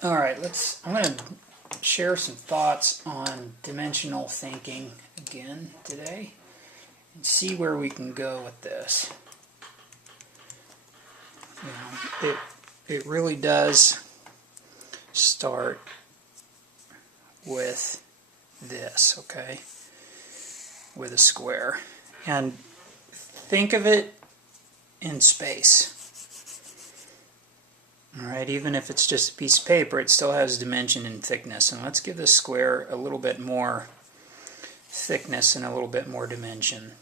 All right, I'm going to share some thoughts on dimensional thinking again today and see where we can go with this. You know, it really does start with this, okay? With a square. And think of it in space. Alright, even if it's just a piece of paper, it still has dimension and thickness. And let's give this square a little bit more thickness and a little bit more dimension.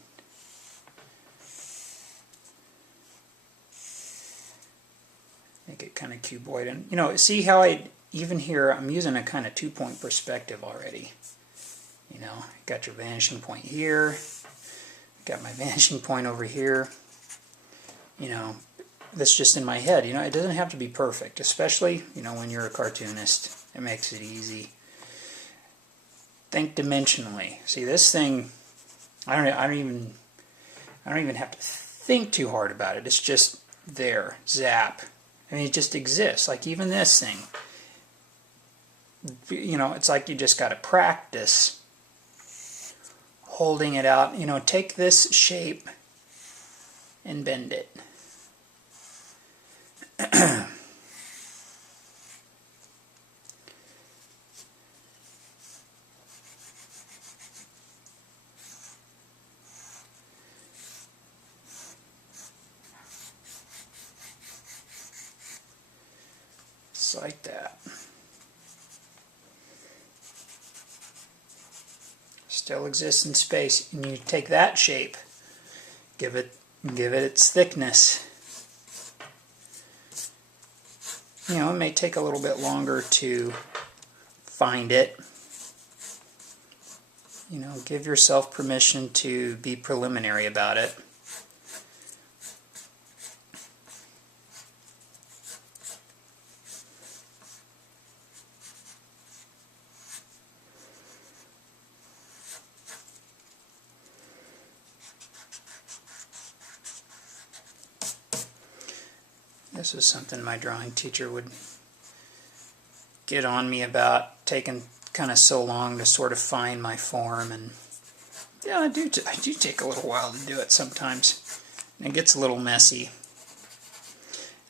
Make it kind of cuboid. And, you know, see how even here, I'm using a kind of two-point perspective already. You know, got your vanishing point here, got my vanishing point over here. You know, that's just in my head. You know, it doesn't have to be perfect, especially, you know, when you're a cartoonist. It makes it easy. Think dimensionally. See, this thing, I don't even have to think too hard about it. It's just there, zap. I mean, it just exists. Like even this thing, you know, it's like you just got to practice holding it out. You know, take this shape and bend it. Just like that. Still exists in space, and you take that shape, give it its thickness. You know, it may take a little bit longer to find it. You know, give yourself permission to be preliminary about it. This is something my drawing teacher would get on me about, taking kind of so long to sort of find my form. And yeah, I do take a little while to do it sometimes. And it gets a little messy.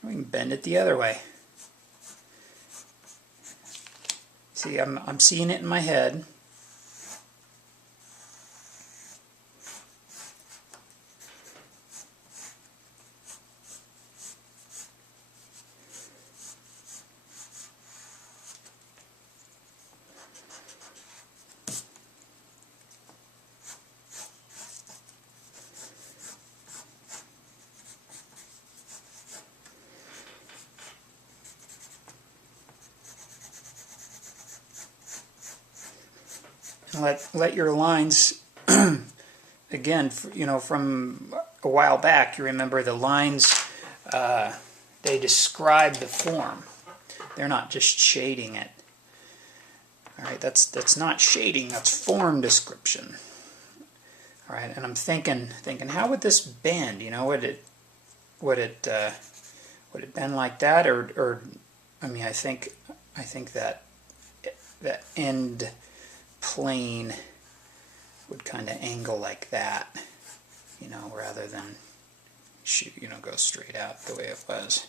We can bend it the other way. See, I'm seeing it in my head. Let your lines, again, you know, from a while back, you remember the lines, they describe the form. They're not just shading it. All right, that's not shading, that's form description. All right, and I'm thinking, how would this bend? You know, would it bend like that, or I mean, I think that the end plane would kind of angle like that, you know, rather than shoot, you know, go straight out the way it was.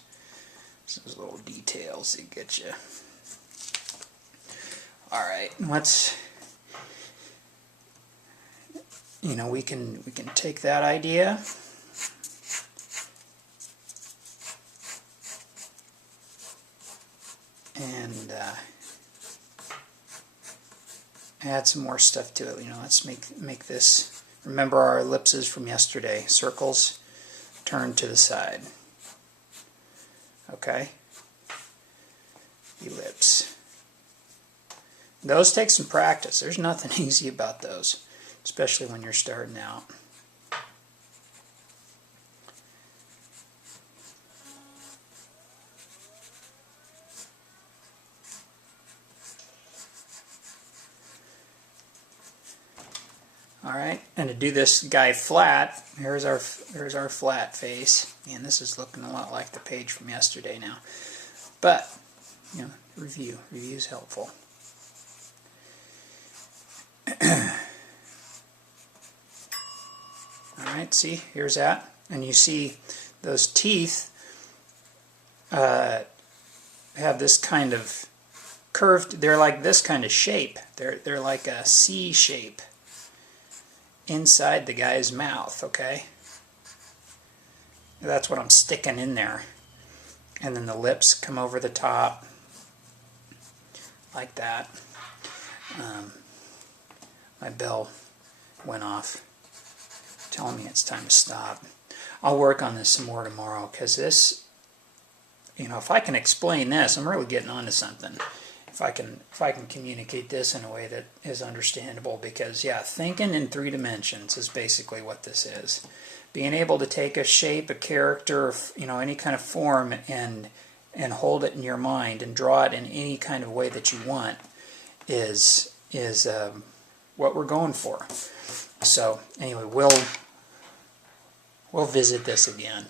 So those little details that get you. All right, let's, you know, we can take that idea and add some more stuff to it. You know, let's make this. Remember our ellipses from yesterday. Circles turn to the side. Okay. Ellipse. Those take some practice. There's nothing easy about those, especially when you're starting out. Alright, and to do this guy flat, here's our flat face. And this is looking a lot like the page from yesterday now. But, you know, review. Review is helpful. Alright, see, here's that. And you see those teeth have this kind of curved, they're like this kind of shape. They're like a C shape inside the guy's mouth, okay? That's what I'm sticking in there. And then the lips come over the top like that. My bell went off telling me it's time to stop. I'll work on this some more tomorrow, because this, if I can explain this, I'm really getting onto something. If I can communicate this in a way that is understandable, because yeah, thinking in 3 dimensions is basically what this is. Being able to take a shape, a character, any kind of form, and hold it in your mind and draw it in any kind of way that you want is what we're going for. So anyway, we'll visit this again.